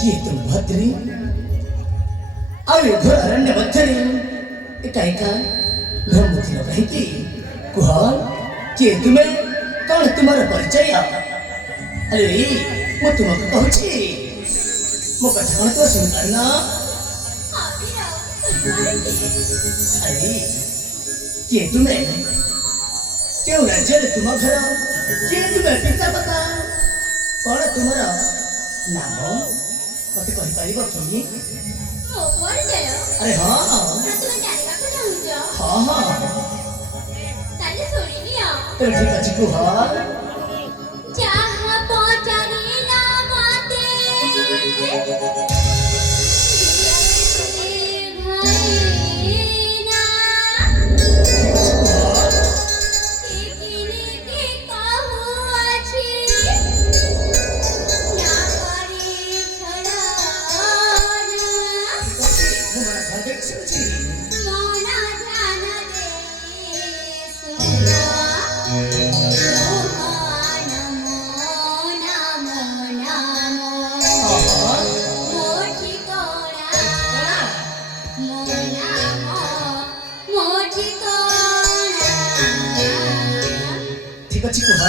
जेतु भद्री आवे घोर अरण्य मध्यरे एका एका भ्रमुथिल कहीं कुह किए तुमे कौन तुम्हारा परिचय अरे मु तुमको कहूची मो कथा कौन तो सुन पारना अरे किए तुमे क्यों राज्य तुम घर किए तुमे पिता पता कौन तुम्हारा नाम मत कहि पारिबो कि ମୋ ପରିଚୟ अरे हाँ ତୁମେ ଜାଣିବାକୁ ଚାହୁଁଛ हाँ हाँ ତାହେଲେ ଶୁଣିନିଅ तो ठीक अच्छी कुह ଯାହା ପଚାରିଲା ମତେ ଭାଇନା ଟିକିନିକି କହୁଅଛି ନା କରି ଛଡ଼ା ମନ ଧ୍ୟାନ ଦେଇ ଶୁଣ ठीक अच्छी कुह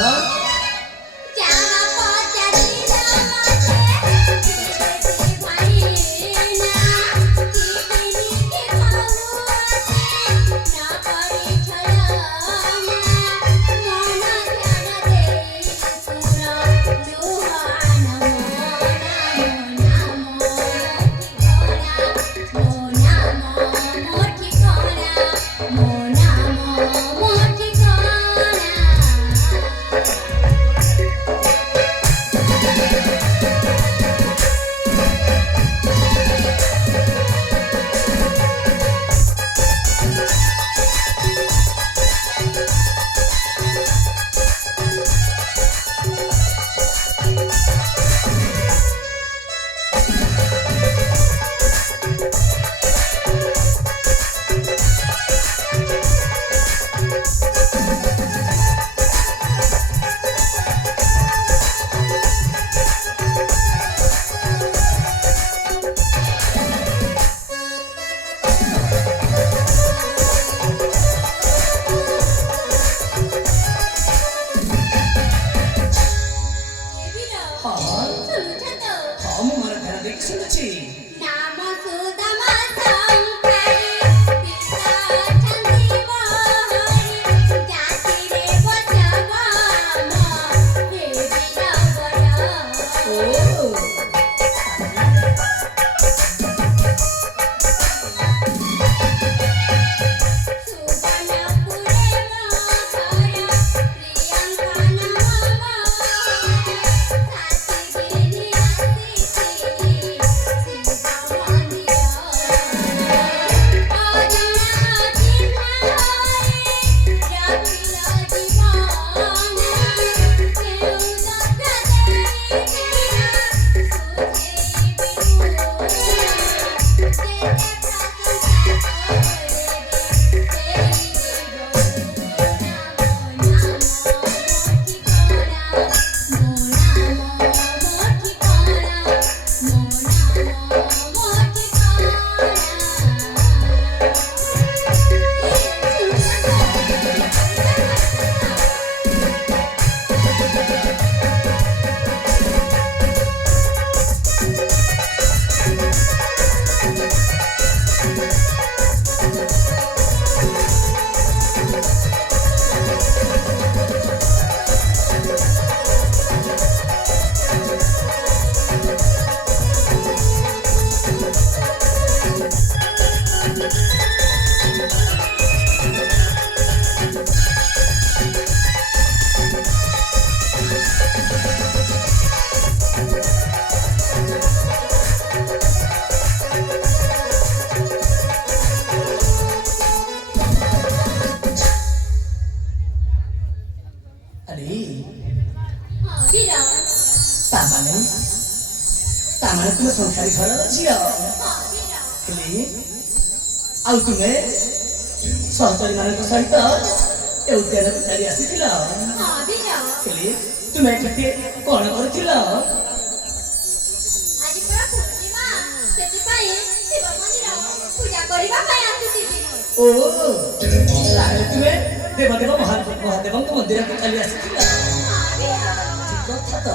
तामाने तुम संसारी घर झियो हेले आउ तुमे सहचरी मानक सहित ए उद्यान को चली आसीथिला हेले तुमे एठे कोन करथिला आज पूरा କରିବା ପାଇଁ ଆସିଥିଲି। ଓ ତାହେଲେ ତୁମେ ଦେବଦେବ ମହାଦେବଙ୍କ ମନ୍ଦିରକୁ ଚାଲି ଆସିଥିଲ। ଠିକ କଥା ତ।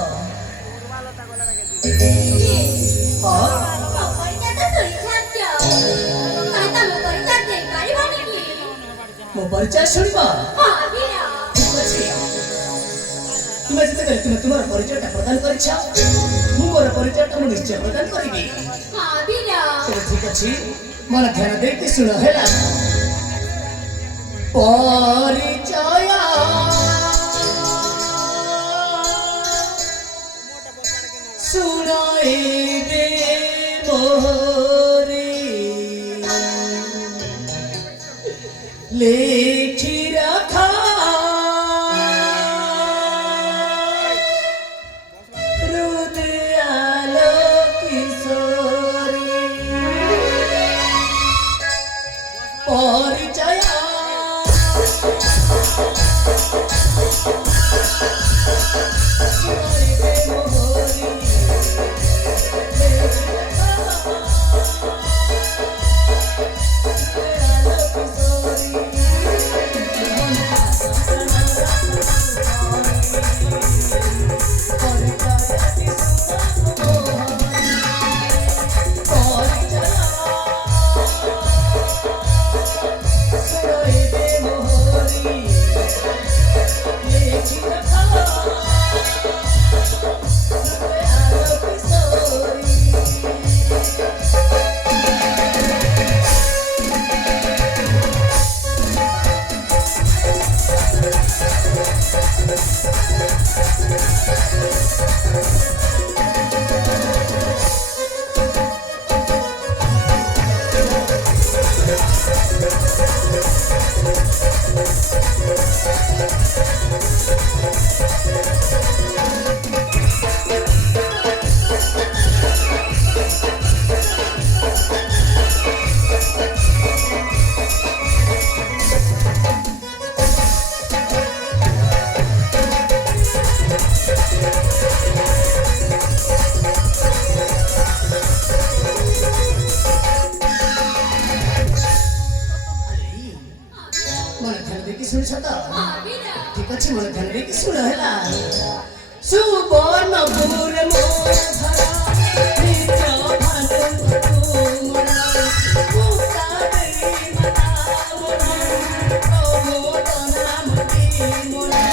ହଁ ମୋ ପରିଚୟ ତ ଶୁଣିସାରିଛ। କାଇଁ ତମ ପରିଚୟ ଦେଇପାରିବନି କି? ମୋ ପରିଚୟ ଶୁଣିବ। ହଁ ବୀର। ଠିକ ଅଛି। ତୁମେ ଯେତେବେଳେ ତୁମେ ତୁମର ପରିଚୟଟା ପ୍ରଦାନ କରିଛ ମୁଁ ମୋର ପରିଚୟଟା ମୁଁ ନିଶ୍ଚୟ ପ୍ରଦାନ କରିବି। ହଁ ବୀର। ତେବେ ଠିକ ଅଛି ମନ ଧ୍ୟାନ ଦେଇକି ଶୁଣ ହେଲା। ପରିଚୟ ଶୁଣାଇବେ ମୋରେ ଲେଖି ରଖା ହୃଦୟାଲୋ କିଶୋରୀ ପରିଚୟ ଶୁଣାଇବେ ମୋରି ଲେଖି ରଖା ହୃଦୟାଲୋ କିଶୋରୀ मन ध्यान देकी सुन छत ठीक अछि मन ध्यान देकी सुन हैला सुवर्णपुर मोर धरा मित्र भानु तुमरा मुक्ता देई मता मोरा प्रभु नाम की मोरा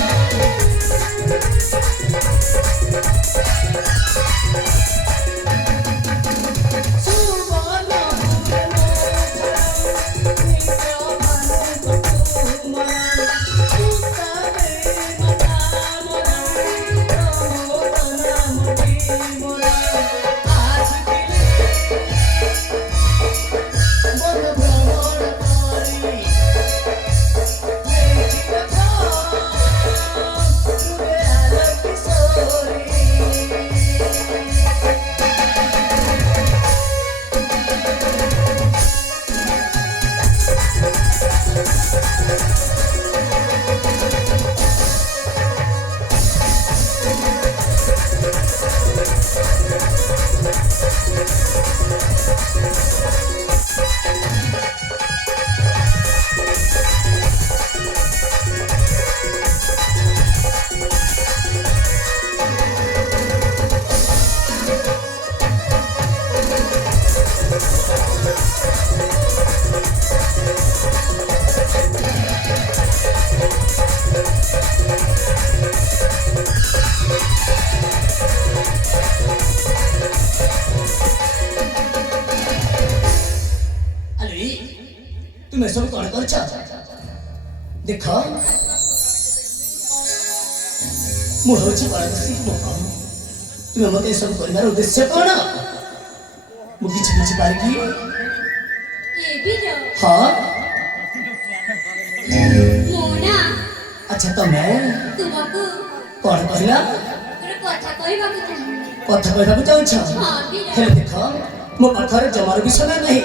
तुम सब कौन कर देख मुझे पारदर्शी तुम्हें मत सब कर उद्देश्य कौन मुझे बुझी पार कि हाँ अच्छा तुम्हें कौन कहला कथा कहवाक चाहूँ देख मो पाखर जमार विषय नहीं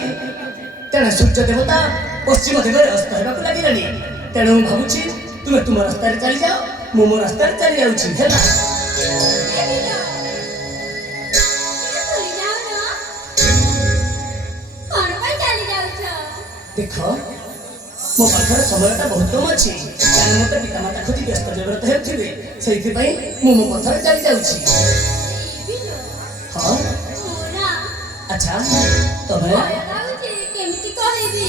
तेना सूर्य देवता पश्चिम दिगरे अस्त होगा लगे तेणु भावुची तुम्हें तुम रास्ता चली जाओ मो रास्ता चली जाऊँ देख मो पाखर समयटा बहुत कम अच्छी कारण मत पितामाता खोजी व्यस्त व्यवहृत हेउथिबे सेइथिपाई मो पथरे चली जाउछि हाँ मोना अच्छा तमे भय लाଗୁଛି କେମିତି କହିବି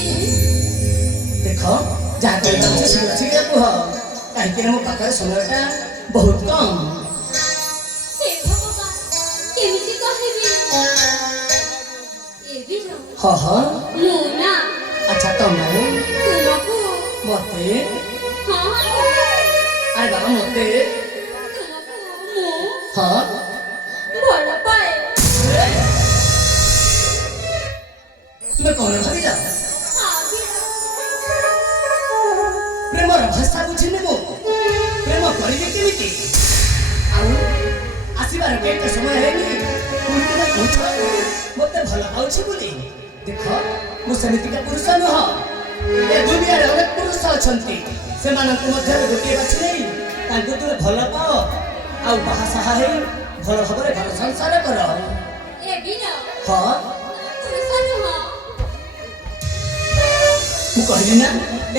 देख जहाँ कहता मुझे शीघ्र शीघ्र कह कहीं मो पाखर समयटा बहुत कम हे भगवान କେମିତି କହିବି ଏ ବି हाँ हाँ ମୋନା अच्छा तमे ତୁମକୁ मते ହଁ अरे बाबा मते ତୁମକୁ ମୁଁ हाँ ଭଲ ପାଏ तुम्हें कौन भाभी जाओ ହଁ ବି प्रेमर भाषा बुझिनी मु प्रेम करिबे केमिति आउ आसीबार केते समय हेनी तुमने कहछ मते भला पाउछि बोली देख मु समितिका पुरुष नह ए दुनिया रे अनेक पुरुष अछंती सेमानक मध्य गोटे बाछि नै तांको तुमे भला पाओ आउ बाहा साहा हे भल भाबरे घर संसार कर ଏ ବି हां ପୁରୁଷ ନୁହଁ मु कहली ना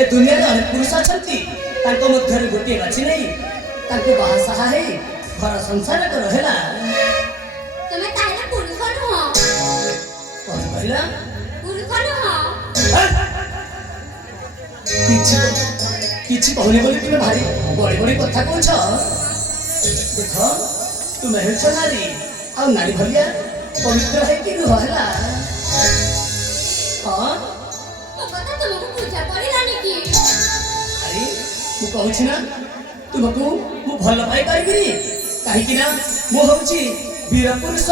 ए दुनिया रे अनेक पुरुष अछंती तांको मध्य गोटे बाछि नै तांको बाहा साहा हे घर संसार कर हेला ତମେ ତାହେଲେ ପୁରୁଷ ନୁହଁ कौन कहला ପୁରୁଷ ନୁହଁ किछि कहले बोली तुमे भारी बड़ी बड़ी कथा कहछ देख तुमे हेछ नारी आ नारी भलिया पवित्र है कि रुह हला हां ମୋ କଥା ତୁମକୁ ବୁଝା ପଡ଼ିଲାନି କି अरे मु कहूछि ना तुमको मु भल पाई परिबी काहे कि ना मु होछि वीर पुरुष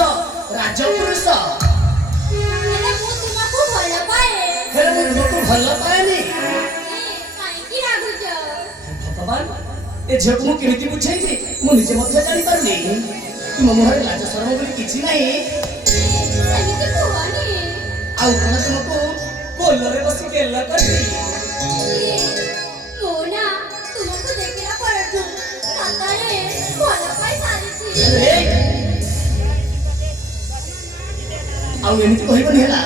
राज पुरुष ହେଲେ ମୁଁ ତୁମକୁ ଭଲ ପାଏ हेले मु तुमको भल पाएनी କାହିଁକି ରାଗୁଛ भगवान ए झियो मु केमिति बुझाइबी मु निजे मध्य जानि पारुनी तुम मुहरे लाज शरम बोली किछि नाही ସେମିତି କୁହନି ଆଉ କଣ ତୁମକୁ କୋଲରେ ବସି ଗେଲ କରିବି ମୋନା ତୁମକୁ ଦେଖିଲା ପରଠୁ ସତରେ ଭଲ ପାଇ ସାରିଛି ଆଉ ଏମିତି କହିବନି ହେଲା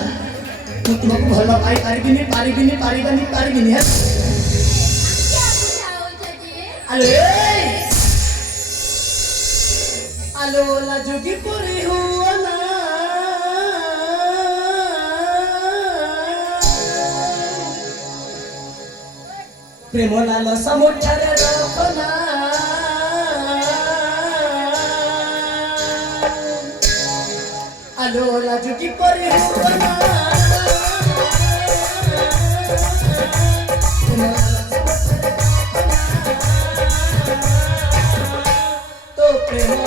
ମୁଁ ତୁମକୁ ଭଲ ପାଇ ପାରିବିନି ହେଲା आलो लाजुगी पूरी हुआ ना प्रेम लाल समुद्र रखना आलो लाजुगी पूरी हुआ ना तो प्रेम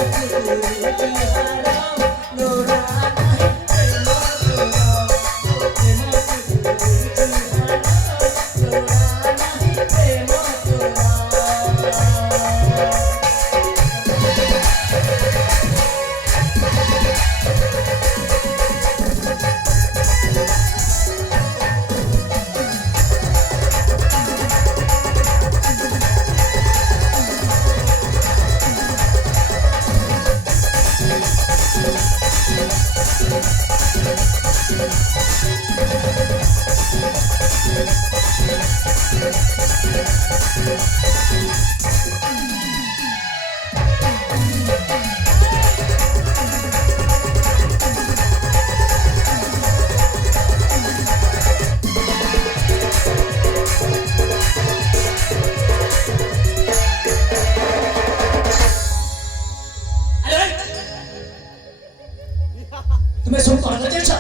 तुम्हें सब कौन कर जाइछ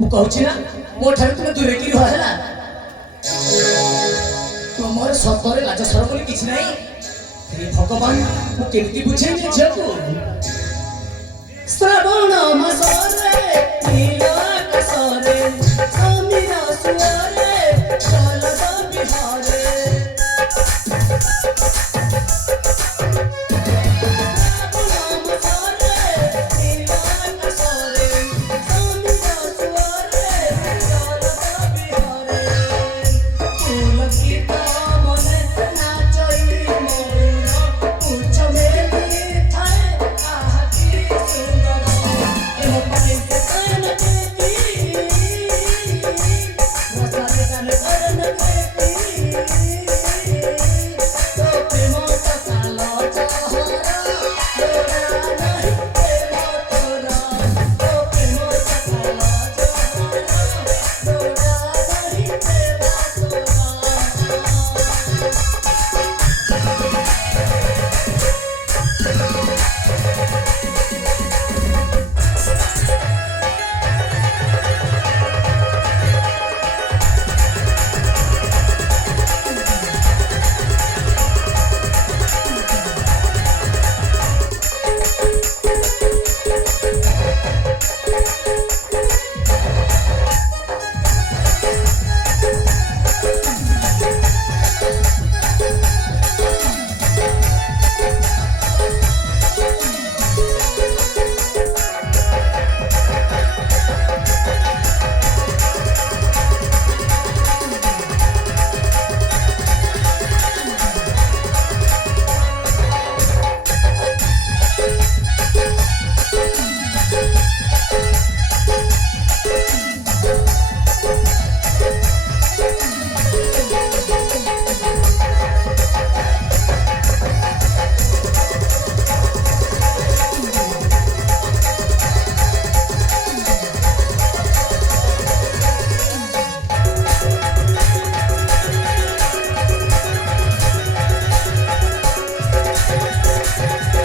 मु कहूछि ना मो ठारे तुमे दूरे की रह हैला तुमर सतरे लाज सर बोली किछि नाही हे भगवान मु केमिति बुझेइ जे झको श्रावण मास